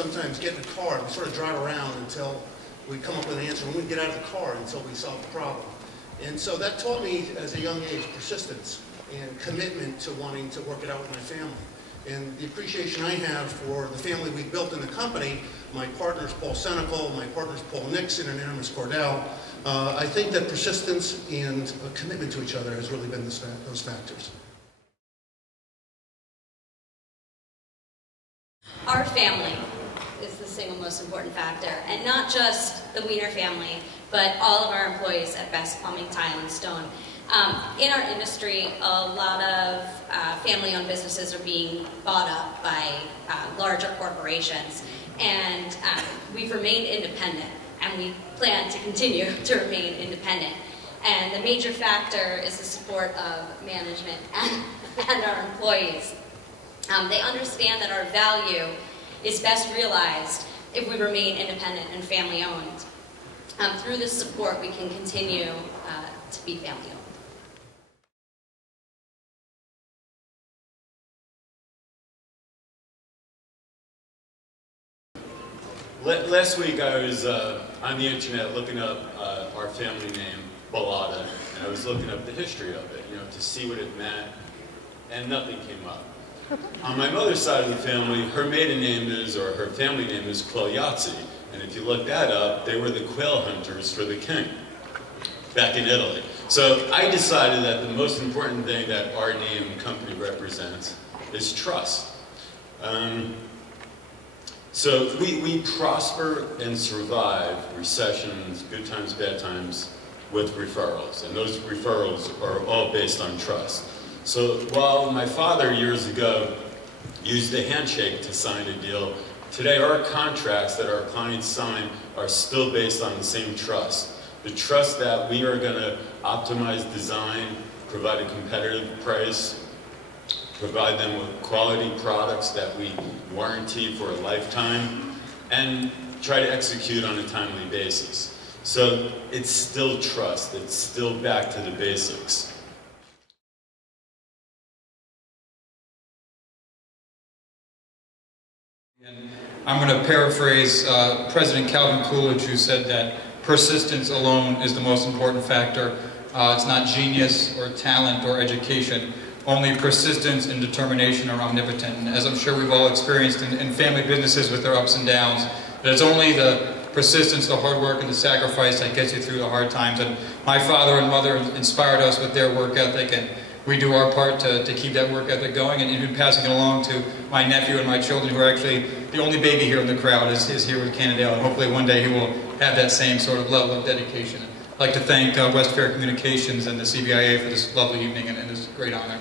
sometimes get in the car and sort of drive around until we come up with an answer. We wouldn't get out of the car until we solved the problem. And so that taught me as a young age persistence and commitment to wanting to work it out with my family. And the appreciation I have for the family we built in the company, my partners Paul Senecal, my partners Paul Nixon and Aramis Cordell, I think that persistence and commitment to each other has really been those factors. Our family is the single most important factor, and not just the Wiener family, but all of our employees at Best Plumbing, Tile and Stone. In our industry, a lot of family-owned businesses are being bought up by larger corporations, and we've remained independent, and we plan to continue to remain independent. And the major factor is the support of management and our employees. They understand that our value is best realized if we remain independent and family-owned. Through this support, we can continue to be family-owned. Last week I was on the internet looking up our family name, Bellata, and I was looking up the history of it, to see what it meant, and nothing came up. On my mother's side of the family, her maiden name is, or her family name is Quagliazzi, and if you look that up, they were the quail hunters for the king back in Italy. So I decided that the most important thing that our name and company represents is trust. So we prosper and survive recessions, good times, bad times, with referrals. And those referrals are all based on trust. So while my father years ago used a handshake to sign a deal, today our contracts that our clients sign are still based on the same trust. The trust that we are going to optimize design, provide a competitive price, provide them with quality products that we warranty for a lifetime, and try to execute on a timely basis. So it's still trust, it's still back to the basics. I'm going to paraphrase President Calvin Coolidge, who said that persistence alone is the most important factor. It's not genius or talent or education. Only persistence and determination are omnipotent. And as I'm sure we've all experienced in family businesses with their ups and downs, that it's only the persistence, the hard work, and the sacrifice that gets you through the hard times. And my father and mother inspired us with their work ethic, and we do our part to keep that work ethic going, and even passing it along to my nephew and my children, who are actually the only baby here in the crowd is here with Cannondale, and hopefully one day he will have that same sort of level of dedication. I'd like to thank West Fair Communications and the CBIA for this lovely evening and this great honor.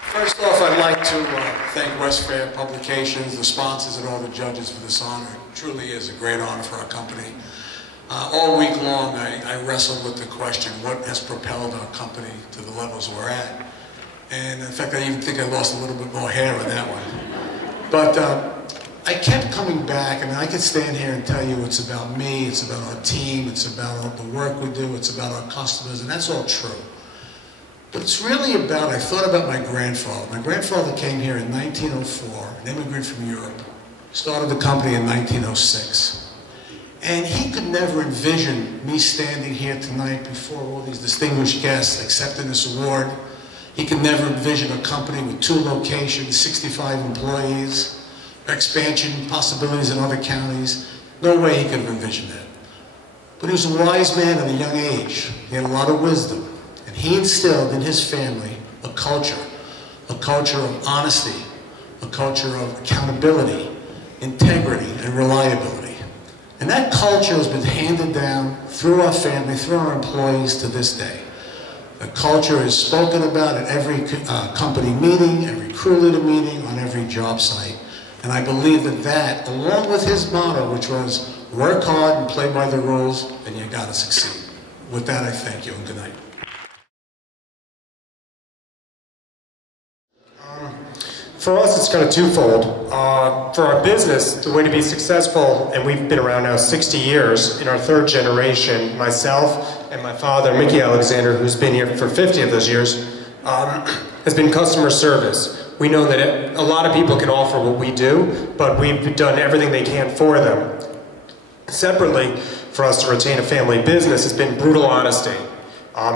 First off, I'd like to thank West Fair Publications, the sponsors, and all the judges for this honor. It truly is a great honor for our company. All week long, I wrestled with the question, what has propelled our company to the levels we're at? And in fact, I even think I lost a little bit more hair on that one. But I kept coming back, and I could stand here and tell you it's about me, it's about our team, it's about the work we do, it's about our customers, and that's all true. But it's really about, I thought about my grandfather. My grandfather came here in 1904, an immigrant from Europe, started the company in 1906. And he could never envision me standing here tonight before all these distinguished guests accepting this award. He could never envision a company with 2 locations, 65 employees, expansion possibilities in other counties. No way he could have envisioned that. But he was a wise man at a young age. He had a lot of wisdom. And he instilled in his family a culture of honesty, a culture of accountability, integrity, and reliability. And that culture has been handed down through our family, through our employees to this day. The culture is spoken about at every company meeting, every crew leader meeting, on every job site. And I believe that along with his motto, which was work hard and play by the rules, and you gotta succeed. With that, I thank you and good night. For us, it's kind of twofold. For our business, the way to be successful, and we've been around now 60 years, in our 3rd generation, myself and my father, Mickey Alexander, who's been here for 50 of those years, has been customer service. We know that a lot of people can offer what we do, but we've done everything they can for them. Separately, for us to retain a family business has been brutal honesty.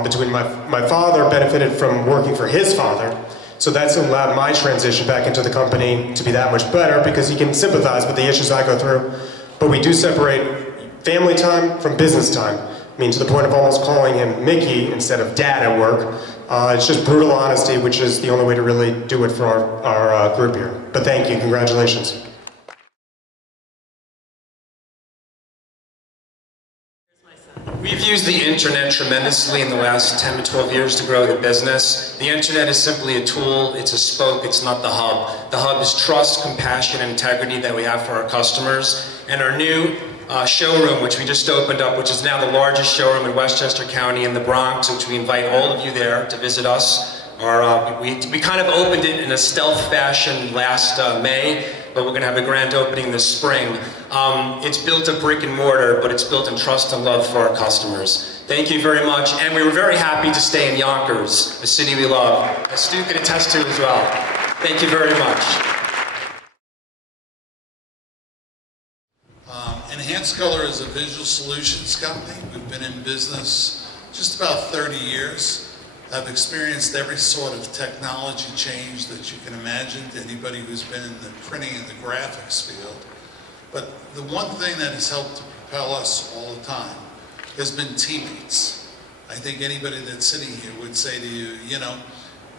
Between my father benefited from working for his father, so that's allowed my transition back into the company to be that much better because he can sympathize with the issues I go through. But we do separate family time from business time. I mean, to the point of almost calling him Mickey instead of Dad at work. It's just brutal honesty, which is the only way to really do it for our group here. But thank you, congratulations. We've used the internet tremendously in the last 10 to 12 years to grow the business. The internet is simply a tool, it's a spoke, it's not the hub. The hub is trust, compassion, and integrity that we have for our customers. And our new showroom, which we just opened up, which is now the largest showroom in Westchester County in the Bronx, which we invite all of you there to visit us. We kind of opened it in a stealth fashion last May, but we're going to have a grand opening this spring. It's built of brick and mortar, but it's built in trust and love for our customers. Thank you very much, and we were very happy to stay in Yonkers, a city we love, as Stu could attest to as well. Thank you very much. Enhanced Color is a visual solutions company. We've been in business just about 30 years. I've experienced every sort of technology change that you can imagine to anybody who's been in the printing and the graphics field. But the one thing that has helped to propel us all the time has been teammates. I think anybody that's sitting here would say to you, you know,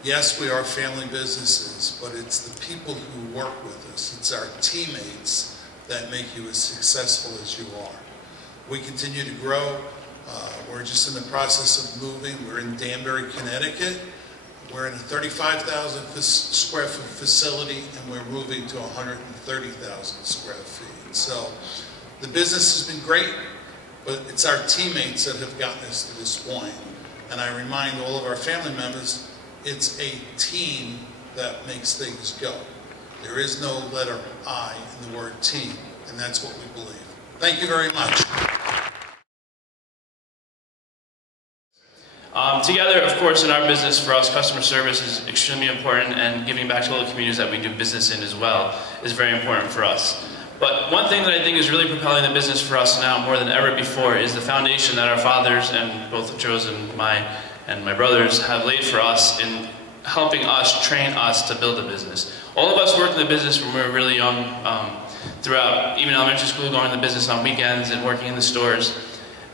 yes, we are family businesses, but it's the people who work with us. It's our teammates that make you as successful as you are. We continue to grow. We're just in the process of moving. We're in Danbury, Connecticut. We're in a 35,000 square foot facility, and we're moving to 130,000 square feet. So the business has been great, but it's our teammates that have gotten us to this point. And I remind all of our family members, it's a team that makes things go. There is no letter I in the word team, and that's what we believe. Thank you very much. Together, of course, in our business, for us, customer service is extremely important, and giving back to all the communities that we do business in as well is very important for us. But one thing that I think is really propelling the business for us now more than ever before is the foundation that our fathers and both Joe's and my brothers have laid for us in helping us, train us to build a business. All of us worked in the business when we were really young, throughout even elementary school, going to the business on weekends and working in the stores.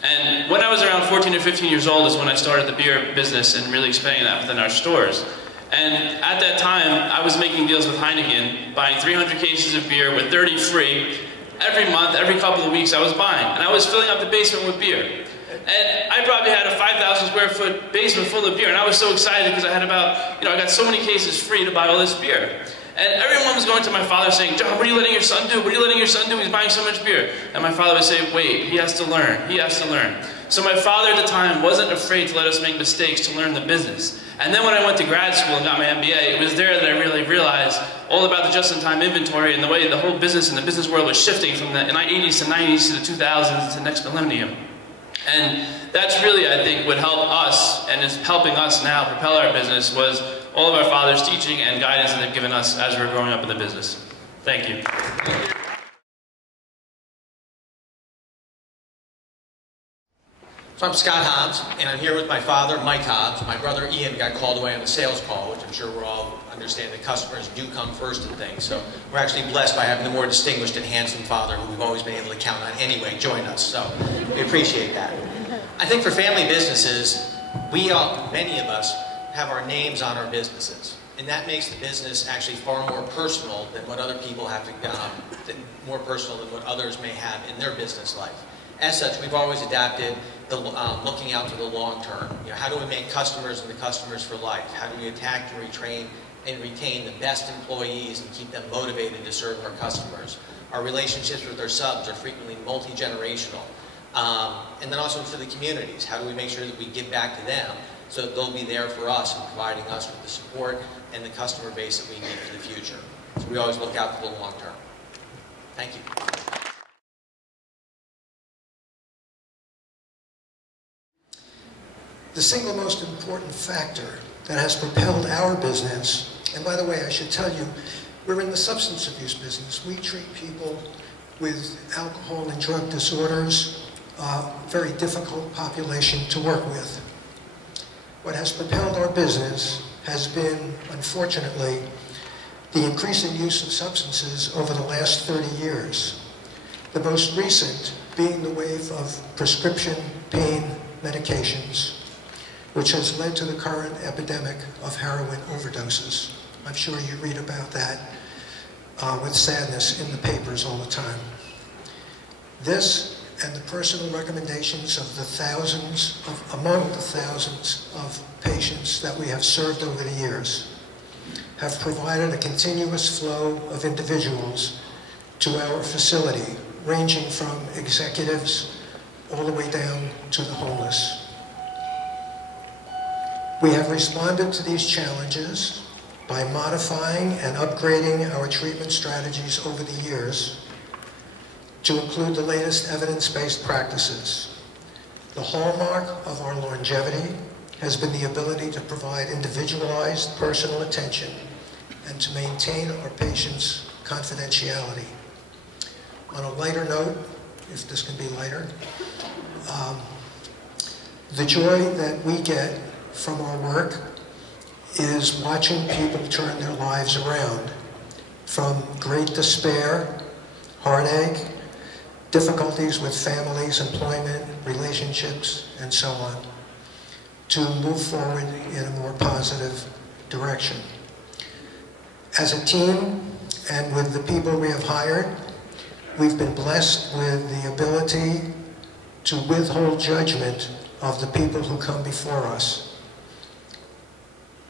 And when I was around 14 or 15 years old is when I started the beer business and really expanding that within our stores. And at that time, I was making deals with Heineken, buying 300 cases of beer with 30 free. Every month, every couple of weeks, I was buying. And I was filling up the basement with beer. And I probably had a 5,000 square foot basement full of beer. And I was so excited because I had about, I got so many cases free to buy all this beer. And everyone was going to my father saying, John, what are you letting your son do? What are you letting your son do? He's buying so much beer. And my father would say, wait, he has to learn. He has to learn. So my father at the time wasn't afraid to let us make mistakes to learn the business. And then when I went to grad school and got my MBA, it was there that I really realized all about the just-in-time inventory and the way the whole business and the business world was shifting from the 80s to 90s to the 2000s to the next millennium. And that's really, I think, what helped us and is helping us now propel our business was all of our fathers' teaching and guidance that they've given us as we're growing up in the business. Thank you. So I'm Scott Hobbs, and I'm here with my father, Mike Hobbs. My brother Ian got called away on a sales call, which I'm sure we're all understand that customers do come first in things. So we're actually blessed by having the more distinguished and handsome father who we've always been able to count on anyway join us. So we appreciate that. I think for family businesses, many of us have our names on our businesses. And that makes the business actually far more personal than what other people have to, more personal than what others may have in their business life. As such, we've always adapted the looking out to the long term. How do we make customers and the customers for life? How do we attract and retain the best employees and keep them motivated to serve our customers? Our relationships with our subs are frequently multi-generational. And then also to the communities. How do we make sure that we give back to them so that they'll be there for us and providing us with the support and the customer base that we need for the future? So we always look out for the long term. Thank you. The single most important factor that has propelled our business. And by the way, I should tell you, we're in the substance abuse business. We treat people with alcohol and drug disorders, very difficult population to work with. What has propelled our business has been, unfortunately, the increasing use of substances over the last 30 years. The most recent being the wave of prescription pain medications, which has led to the current epidemic of heroin overdoses. I'm sure you read about that with sadness in the papers all the time. This and the personal recommendations of the thousands, among the thousands of patients that we have served over the years, have provided a continuous flow of individuals to our facility, ranging from executives all the way down to the homeless. We have responded to these challenges by modifying and upgrading our treatment strategies over the years to include the latest evidence-based practices. The hallmark of our longevity has been the ability to provide individualized personal attention and to maintain our patients' confidentiality. On a lighter note, if this can be lighter, the joy that we get from our work is watching people turn their lives around from great despair, heartache, difficulties with families, employment, relationships, and so on, to move forward in a more positive direction. As a team, and with the people we have hired, we've been blessed with the ability to withhold judgment of the people who come before us.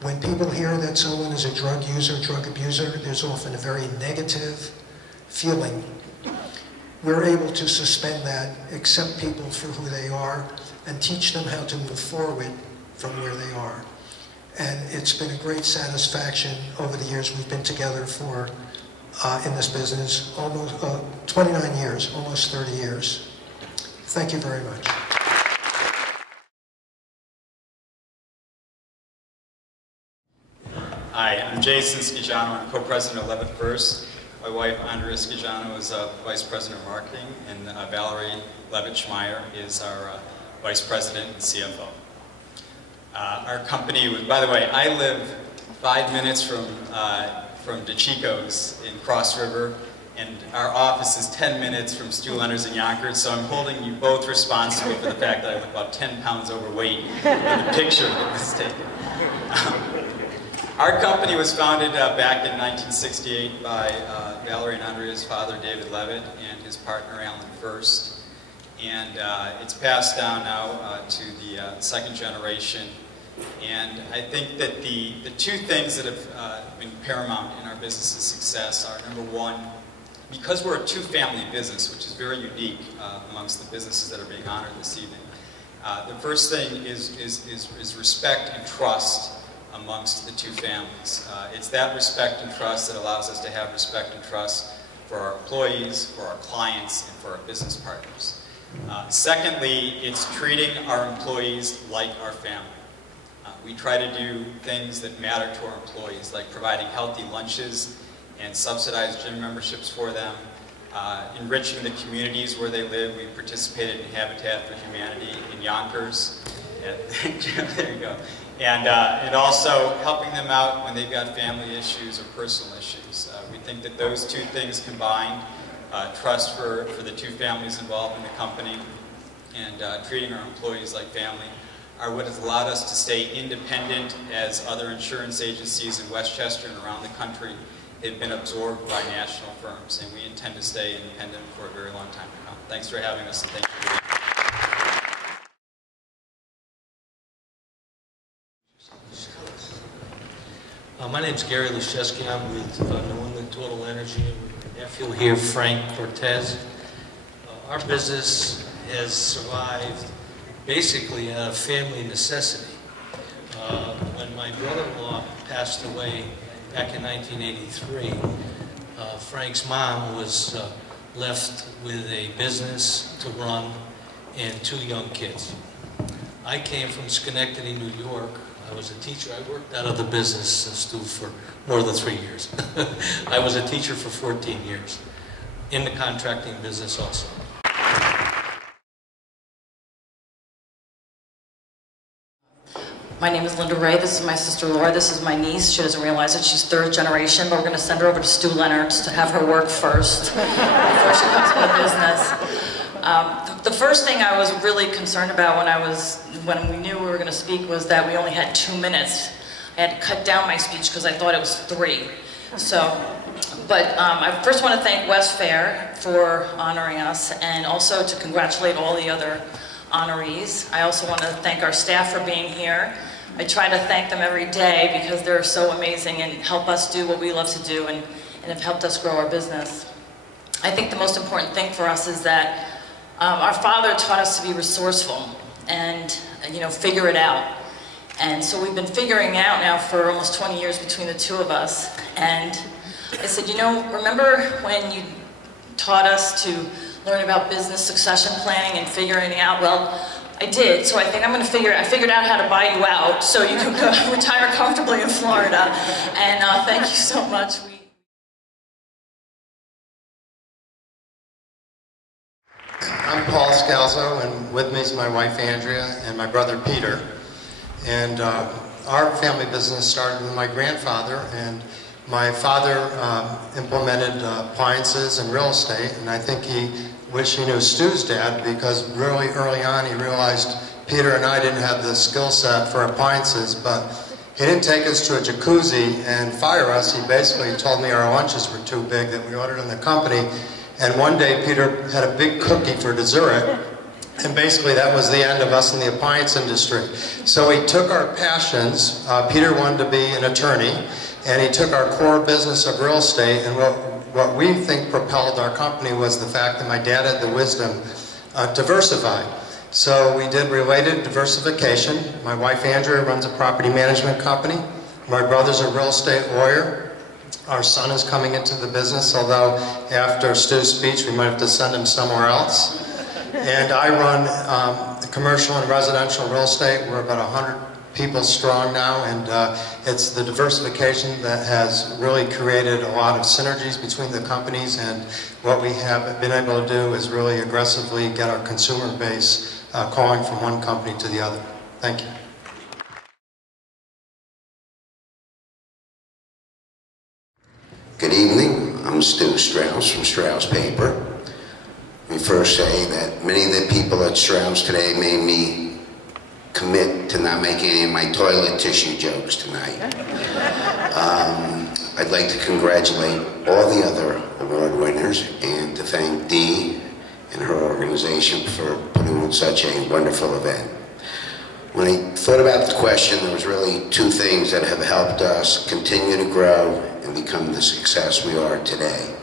When people hear that someone is a drug user, drug abuser, there's often a very negative feeling. We're able to suspend that, accept people for who they are, and teach them how to move forward from where they are. And it's been a great satisfaction over the years we've been together for, in this business, almost 29 years, almost 30 years. Thank you very much. Hi, I'm Jason Schigiano. I'm co-president of Levitt First. My wife, Andrea Schigiano, is Vice President of Marketing, and Valerie Levitt-Schmeier is our Vice President and CFO. Our company, by the way, I live 5 minutes from DeChico's in Cross River, and our office is 10 minutes from Stu Leonard's in Yonkers, so I'm holding you both responsible for the fact that I look about 10 pounds overweight in the picture that was taken. Our company was founded back in 1968 by Valerie and Andrea's father, David Levitt, and his partner, Alan First. And it's passed down now to the second generation. And I think that the two things that have been paramount in our business's success are, number one, because we're a two-family business, which is very unique amongst the businesses that are being honored this evening. The first thing is respect and trust amongst the two families. It's that respect and trust that allows us to have respect and trust for our employees, for our clients, and for our business partners. Secondly, it's treating our employees like our family. We try to do things that matter to our employees, like providing healthy lunches and subsidized gym memberships for them, enriching the communities where they live. We participated in Habitat for Humanity in Yonkers. There you go. And also helping them out when they've got family issues or personal issues. We think that those two things combined, trust for the two families involved in the company and treating our employees like family, are what has allowed us to stay independent as other insurance agencies in Westchester and around the country have been absorbed by national firms, and we intend to stay independent for a very long time to come. Thanks for having us, and thank you for being here. My name's Gary Leszewski. I'm with New England Total Energy. My nephew here, Frank Cortez. Our business has survived basically out of family necessity. When my brother-in-law passed away back in 1983, Frank's mom was left with a business to run and 2 young kids. I came from Schenectady, New York, I was a teacher. I worked out of the business, Stu, for more than 3 years. I was a teacher for 14 years in the contracting business also. My name is Linda Ray. This is my sister Laura. This is my niece. She doesn't realize that she's third generation, but we're going to send her over to Stu Leonard's to have her work first before she comes into business. The first thing I was really concerned about when we knew we were going to speak was that we only had 2 minutes. I had to cut down my speech because I thought it was 3. But I first want to thank West Fair for honoring us, and also to congratulate all the other honorees. I also want to thank our staff for being here. I try to thank them every day because they're so amazing and help us do what we love to do and have helped us grow our business. I think the most important thing for us is that our father taught us to be resourceful and figure it out. And so we've been figuring out now for almost 20 years between the two of us. And I said, remember when you taught us to learn about business succession planning and figuring it out? Well, I did, so I think I figured out how to buy you out so you can go retire comfortably in Florida. And thank you so much. I'm Paul Scalzo, and with me is my wife Andrea and my brother Peter. And our family business started with my grandfather, and my father implemented appliances and real estate, and I think he wished he knew Stu's dad, because really early on he realized Peter and I didn't have the skill set for appliances, but he didn't take us to a jacuzzi and fire us. He basically told me our lunches were too big that we ordered in the company, and one day Peter had a big cookie for dessert, and basically that was the end of us in the appliance industry. So he took our passions. Peter wanted to be an attorney, and he took our core business of real estate, and what we think propelled our company was the fact that my dad had the wisdom diversify. So we did related diversification. My wife Andrea runs a property management company. My brother's a real estate lawyer. Our son is coming into the business, although after Stu's speech we might have to send him somewhere else. And I run commercial and residential real estate. We're about 100 people strong now, and it's the diversification that has really created a lot of synergies between the companies, and what we have been able to do is really aggressively get our consumer base calling from one company to the other. Thank you. Good evening. I'm Stu Strauss from Strauss Paper. Let me first say that many of the people at Strauss today made me commit to not making any of my toilet tissue jokes tonight. I'd like to congratulate all the other award winners and to thank Dee and her organization for putting on such a wonderful event. When I thought about the question, there was really 2 things that have helped us continue to grow and become the success we are today.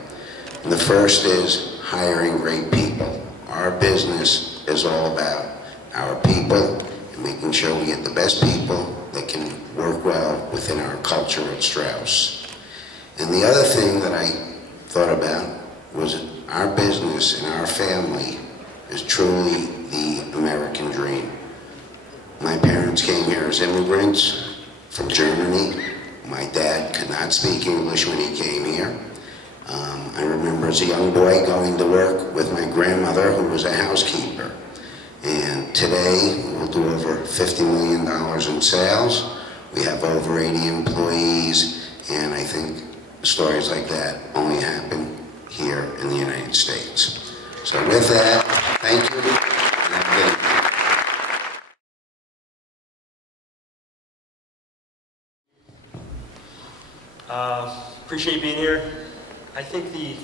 And the first is hiring great people. Our business is all about our people, making sure we get the best people that can work well within our culture at Strauss. And the other thing that I thought about was our business and our family is truly the American dream. My parents came here as immigrants from Germany. My dad could not speak English when he came here. I remember as a young boy going to work with my grandmother, who was a housekeeper. And today, we'll do over $50 million in sales. We have over 80 employees, and I think stories like that only happen here in the United States. So with that, thank you, and have a good evening. Appreciate being here. I think the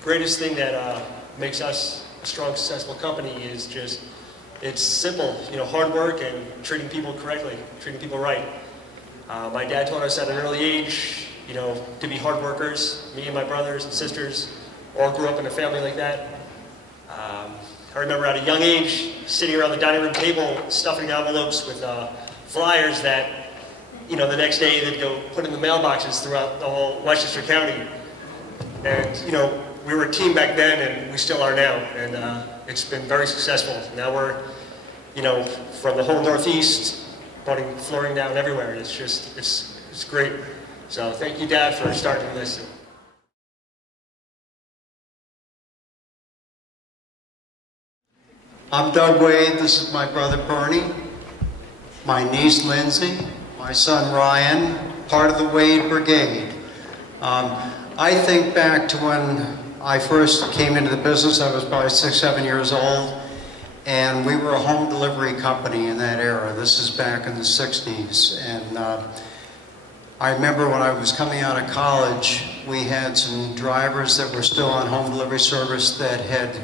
greatest thing that makes us a strong, successful company is just, it's simple, hard work and treating people correctly, treating people right. My dad taught us at an early age, to be hard workers. Me and my brothers and sisters all grew up in a family like that. I remember at a young age, sitting around the dining room table, stuffing envelopes with flyers that, the next day they'd go put in the mailboxes throughout the whole Westchester County. And, we were a team back then, and we still are now, and it's been very successful. Now we're, from the whole Northeast, putting flooring down everywhere. It's just, it's great. So thank you, Dad, for starting this. I'm Doug Wade. This is my brother Bernie, my niece Lindsay, my son Ryan, part of the Wade Brigade. I think back to when I first came into the business. I was probably 6, 7 years old, and we were a home delivery company in that era. This is back in the 60s, and I remember when I was coming out of college, we had some drivers that were still on home delivery service that had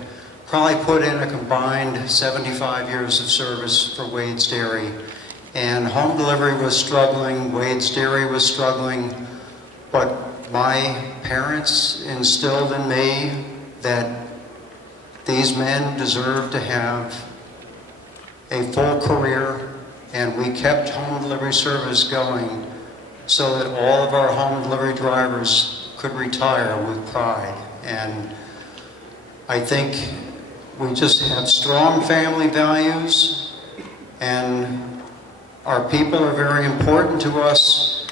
probably put in a combined 75 years of service for Wade's Dairy. And home delivery was struggling, Wade's Dairy was struggling, but my parents instilled in me that these men deserved to have a full career, and we kept home delivery service going so that all of our home delivery drivers could retire with pride. And I think we just have strong family values, and our people are very important to us,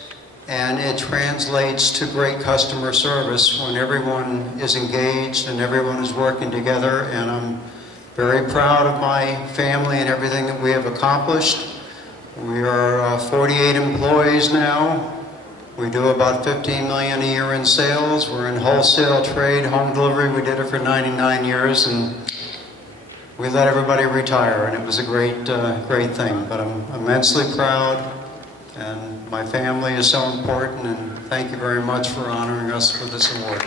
and it translates to great customer service when everyone is engaged and everyone is working together. And I'm very proud of my family and everything that we have accomplished. We are 48 employees now. We do about $15 million a year in sales. We're in wholesale trade, home delivery. We did it for 99 years, and we let everybody retire, and it was a great, great thing. But I'm immensely proud, and my family is so important, and thank you very much for honoring us with this award.